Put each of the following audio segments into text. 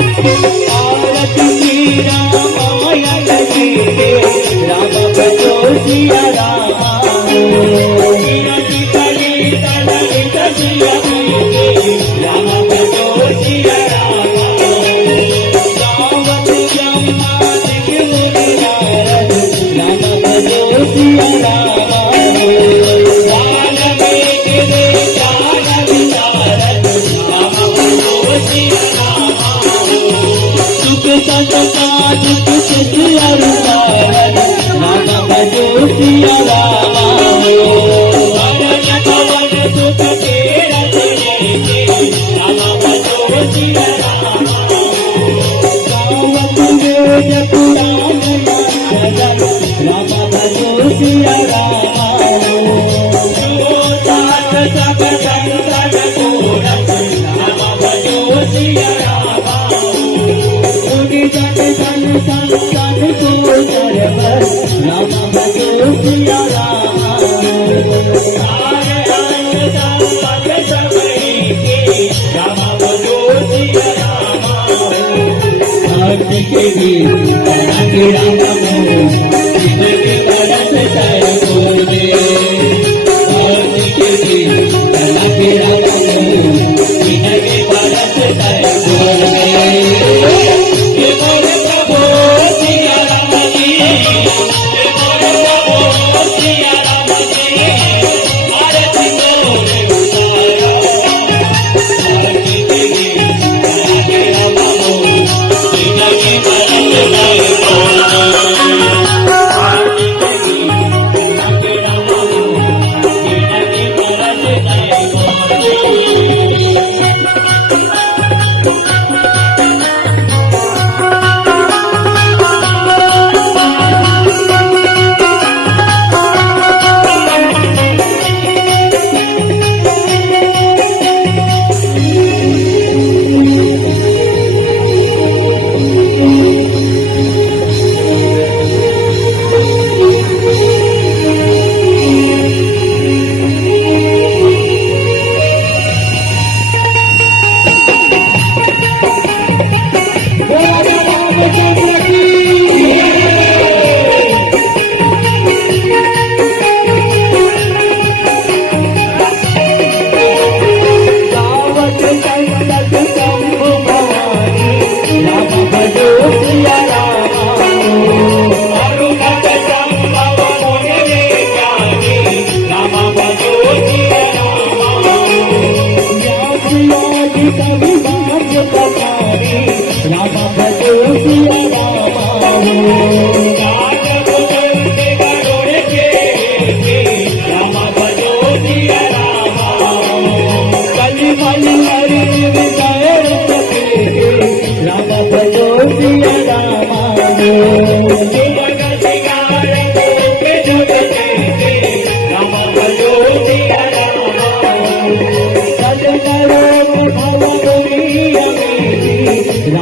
आरती की रामायण गीते राम भजो सिया राम कीरति कलित ललित सिया गीते राम भजो सिया राम गावत ब्रह्मादिक मुनि नारद राम भजो सिया राम संसार कुछ राम भजो सिया राम पवन पवन सुख तेरा राम भजो सिया राम गावत वेद पुराण राम भजो सिया राम साथ सब संतन पूरन राम भजो सिया राम जन जन संतन को सर्वर राम भजो सिया राम सारे अंग संपद सबई के राम भजो सिया राम भक्ति के गीत के राम जिनके बरस कर बोले भक्ति के गीत के राम जिनके बरस कर बोले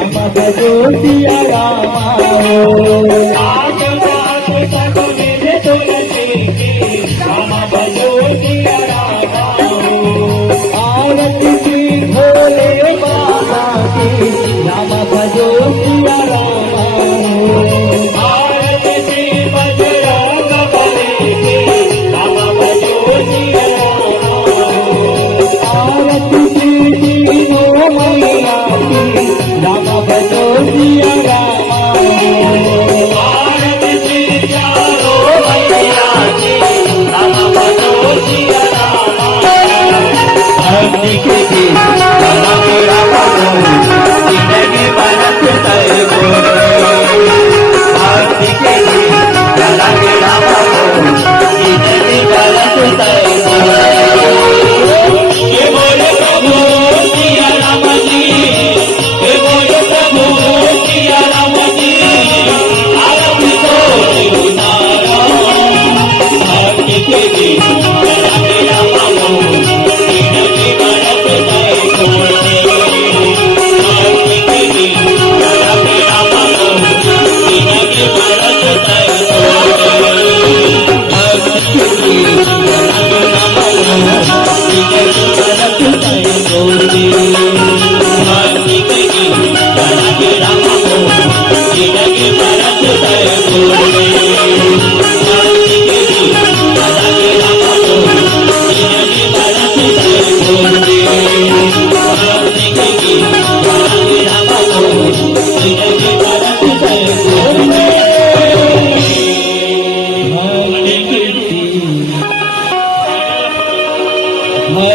सिया राम आज बात सब मेरे तुलसी राम भजो सिया राम आरती की भोले बाबा की राम भजो सिया राम आरती की बजरंग बली की राम भजो सिया राम आरती की तीनों मैया की राम भजो सिया राम आरती की चारों मैया की राम भजो सिया राम भक्ति के गीत राम जिंदगी बरस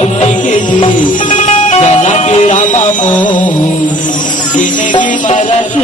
भक्ति केली चला की रामा मोर जिंदगी मरत